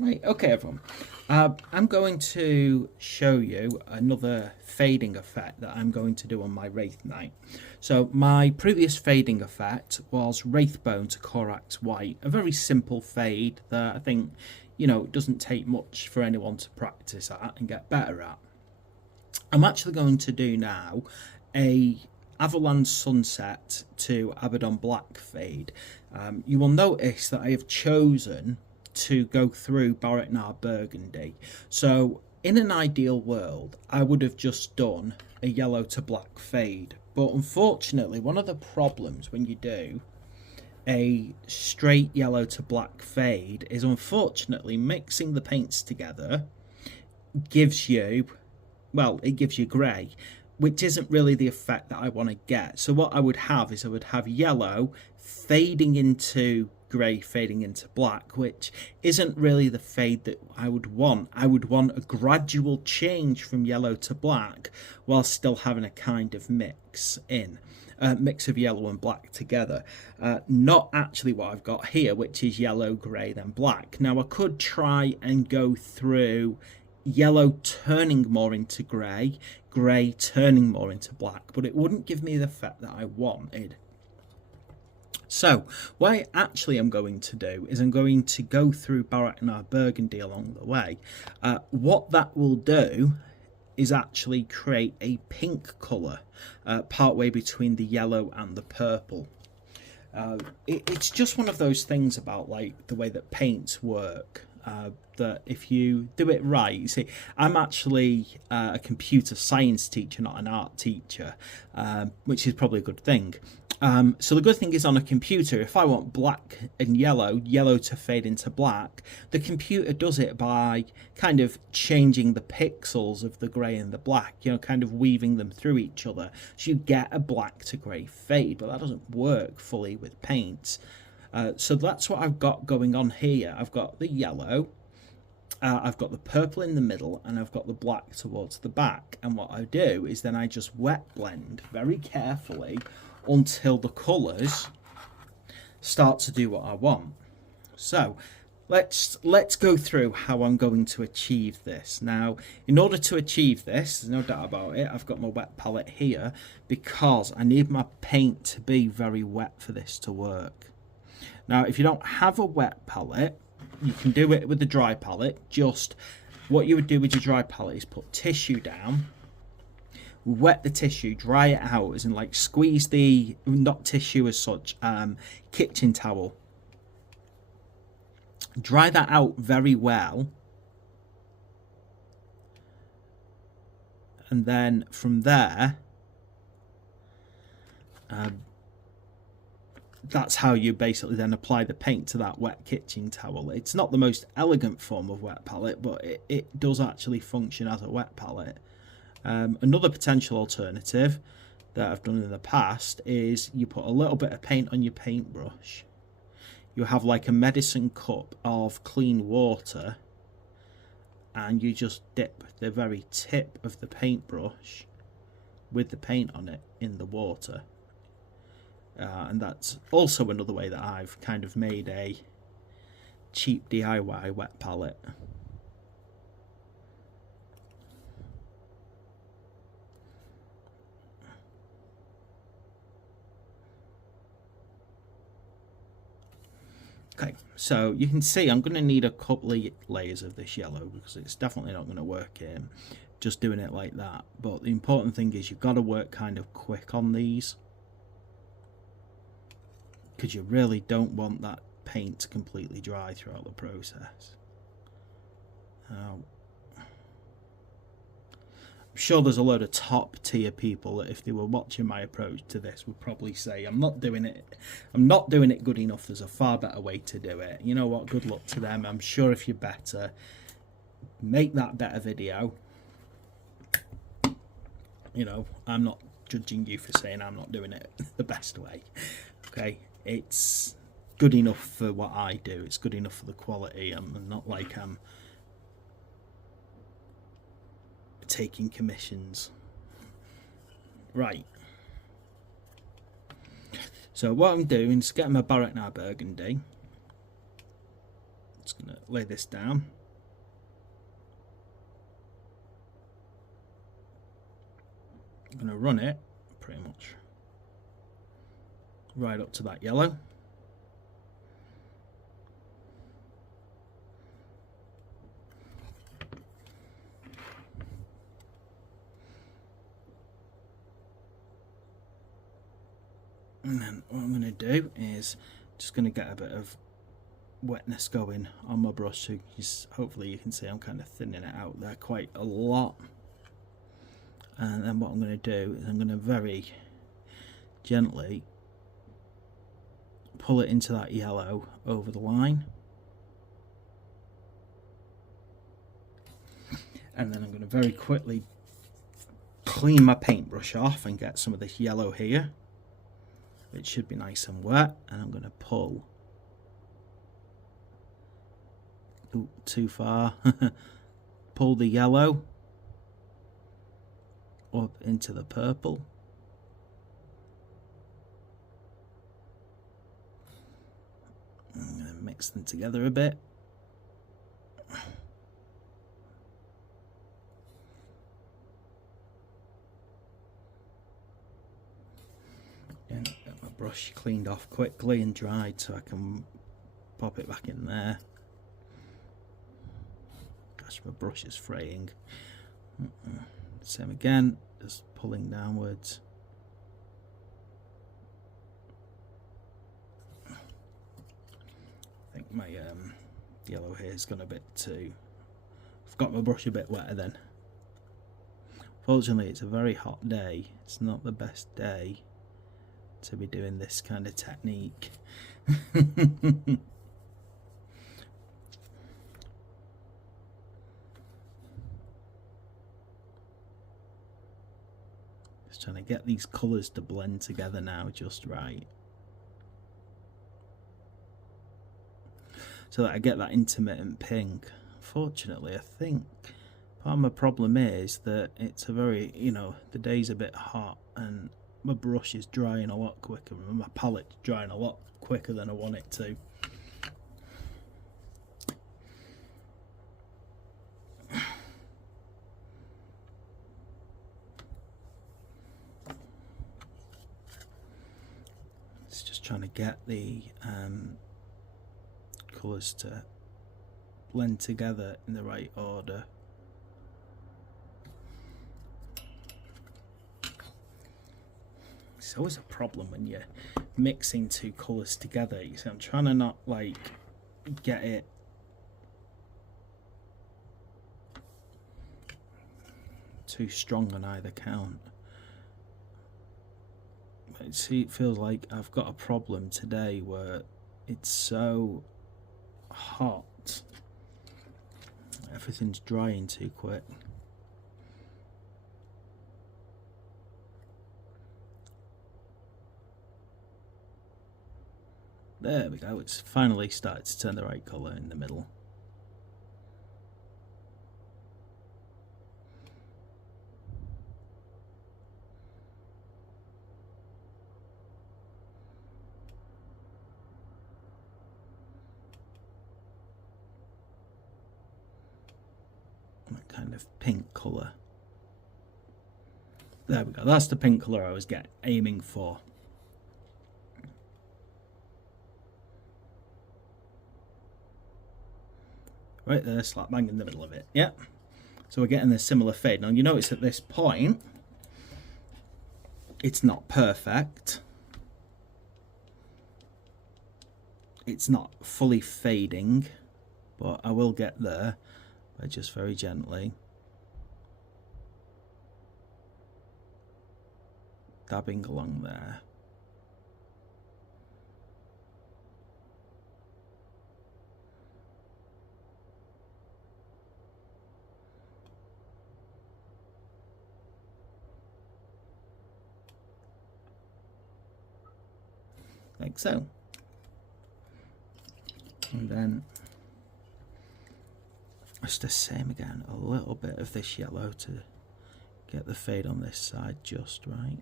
Right, okay everyone. I'm going to show you another fading effect that I'm going to do on my Wraith Knight. So my previous fading effect was Wraithbone to Korax White, a very simple fade that I think, doesn't take much for anyone to practice at and get better at. I'm actually going to do now a Avalanche Sunset to Abaddon Black fade. You will notice that I have chosen to go through Baraknar Burgundy. So in an ideal world, I would have just done a yellow to black fade. But unfortunately, one of the problems when you do a straight yellow to black fade is unfortunately mixing the paints together gives you, well, it gives you grey, which isn't really the effect that I want to get. So what I would have is I would have yellow fading into grey, fading into black, which isn't really the fade that I would want. I would want a gradual change from yellow to black while still having a kind of mix of yellow and black together. Not actually what I've got here, which is yellow, grey, then black. Now I could try and go through yellow turning more into grey, grey turning more into black, but it wouldn't give me the effect that I wanted. So what I actually am going to do is I'm going to go through Baraknar Burgundy along the way. What that will do is actually create a pink colour partway between the yellow and the purple. It's just one of those things about like the way that paints work. That if you do it right, you see, I'm actually a computer science teacher, not an art teacher, which is probably a good thing. So the good thing is on a computer, if I want black and yellow to fade into black, the computer does it by kind of changing the pixels of the grey and the black, kind of weaving them through each other. So you get a black to grey fade, but that doesn't work fully with paints. So that's what I've got going on here. I've got the yellow, I've got the purple in the middle, and I've got the black towards the back. And what I do is then I just wet blend very carefully until the colours start to do what I want. So let's go through how I'm going to achieve this. Now, in order to achieve this, there's no doubt about it, I've got my wet palette here because I need my paint to be very wet for this to work. Now, if you don't have a wet palette, you can do it with the dry palette. Just what you would do with your dry palette is put tissue down, wet the tissue, dry it out, as in like squeeze the, not tissue as such, kitchen towel. Dry that out very well. And then from there, that's how you basically then apply the paint to that wet kitchen towel. It's not the most elegant form of wet palette, but it does actually function as a wet palette. Another potential alternative that I've done in the past is you put a little bit of paint on your paintbrush. You have like a medicine cup of clean water and you just dip the very tip of the paintbrush with the paint on it in the water. And that's also another way that I've kind of made a cheap DIY wet palette. Okay, so you can see I'm going to need a couple of layers of this yellow because it's definitely not going to work in just doing it like that. But the important thing is you've got to work kind of quick on these, because you really don't want that paint completely dry throughout the process. I'm sure there's a load of top tier people that if they were watching my approach to this would probably say I'm not doing it good enough, there's a far better way to do it. You know what, good luck to them. I'm sure if you're better, make that better video. I'm not judging you for saying I'm not doing it the best way. Okay, it's good enough for what I do, it's good enough for the quality. I'm not like I'm taking commissions. Right, so what I'm doing is getting my Baraknar Burgundy, Just going to lay this down. I'm going to run it pretty much right up to that yellow. And then what I'm going to do is just going to get a bit of wetness going on my brush, so hopefully you can see I'm kind of thinning it out there quite a lot. And then what I'm going to do is I'm going to very gently pull it into that yellow over the line, and then I'm going to very quickly clean my paintbrush off and get some of this yellow here. It should be nice and wet, and I'm going to pull. Ooh, too far. Pull the yellow up into the purple. I'm going to mix them together a bit. And get my brush cleaned off quickly and dried so I can pop it back in there. Gosh, my brush is fraying. Same again, just pulling downwards. I think my yellow here has gone a bit too... I've got my brush a bit wetter then. Fortunately, it's a very hot day. It's not the best day to be doing this kind of technique. Just trying to get these colours to blend together now just right, so that I get that intermittent pink. Unfortunately, I think part of my problem is that it's a very, the day's a bit hot and my brush is drying a lot quicker, and my palette's drying a lot quicker than I want it to. It's just trying to get the colours to blend together in the right order. It's always a problem when you're mixing two colours together. You see, I'm trying to not like get it too strong on either count. But see, it feels like I've got a problem today where it's so hot, everything's drying too quick. There we go, it's finally started to turn the right colour in the middle. That kind of pink colour. There we go, that's the pink colour I was aiming for. Right there, slap bang in the middle of it. Yep. So we're getting a similar fade. Now you notice at this point, it's not perfect. It's not fully fading, but I will get there by just very gently dabbing along there. Like so. And then just the same again, a little bit of this yellow to get the fade on this side just right.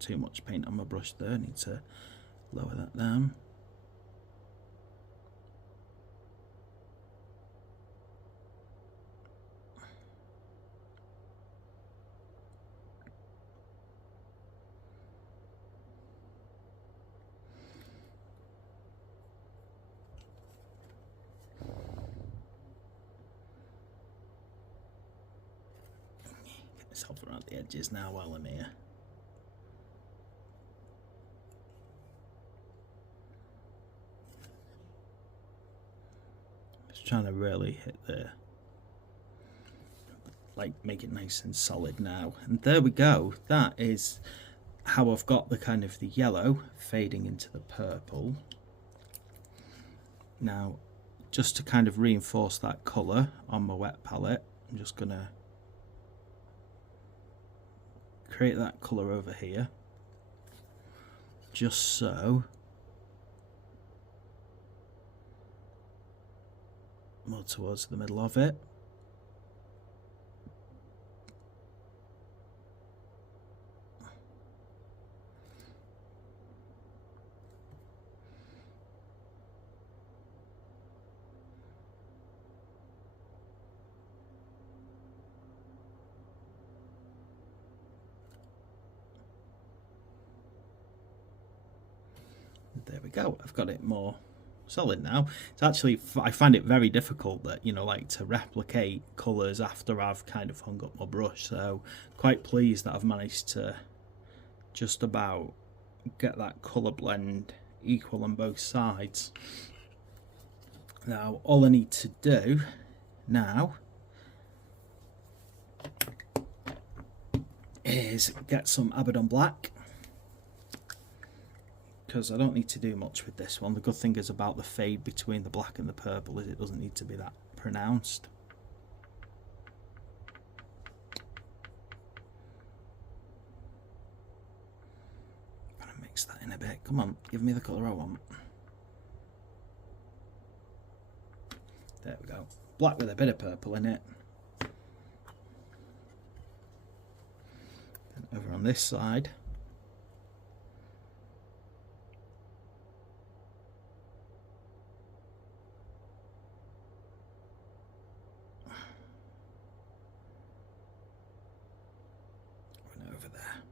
Too much paint on my brush there, I need to lower that down. the edges now while I'm here. Just trying to really hit the, like, make it nice and solid now. And there we go. That is how I've got the kind of the yellow fading into the purple. Now, just to kind of reinforce that colour on my wet palette, I'm just going to create that colour over here, just so. More towards the middle of it. There we go. I've got it more solid now. It's actually, I find it very difficult that, you know, like to replicate colours after I've kind of hung up my brush. So quite pleased that I've managed to just about get that colour blend equal on both sides. Now all I need to do now is get some Abaddon Black, because I don't need to do much with this one. The good thing is about the fade between the black and the purple is it doesn't need to be that pronounced. Gotta mix that in a bit. Come on, give me the colour I want. There we go. Black with a bit of purple in it. And over on this side, over there.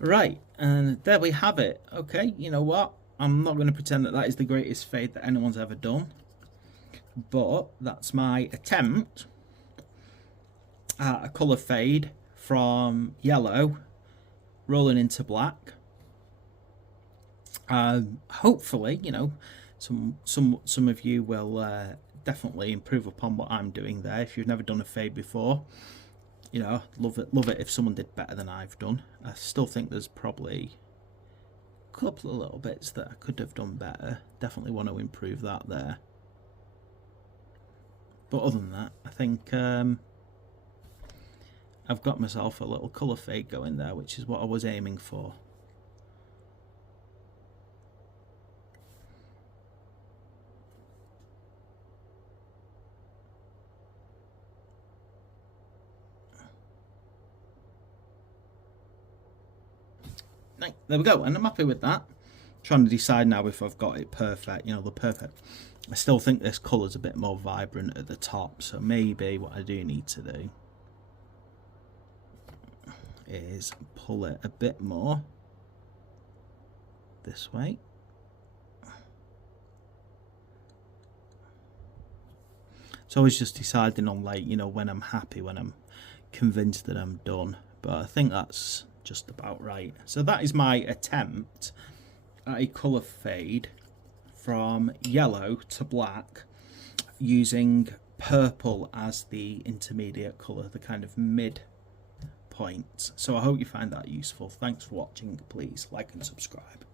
Right, and there we have it. Okay, you know what? I'm not going to pretend that that is the greatest fade that anyone's ever done, but that's my attempt at a colour fade from yellow rolling into black. Hopefully, you know, some of you will definitely improve upon what I'm doing there. If you've never done a fade before, you know, love it if someone did better than I've done. I still think there's probably a couple of little bits that I could have done better. Definitely want to improve that there. But other than that, I think I've got myself a little colour fade going there, which is what I was aiming for. There we go, and I'm happy with that. Trying to decide now if I've got it perfect, you know, the perfect. I still think this colour's a bit more vibrant at the top, so maybe what I do need to do is pull it a bit more this way. It's always just deciding on, like, you know, when I'm happy, when I'm convinced that I'm done, but I think that's just about right. So that is my attempt at a colour fade from yellow to black using purple as the intermediate colour, the kind of mid point. So I hope you find that useful. Thanks for watching. Please like and subscribe.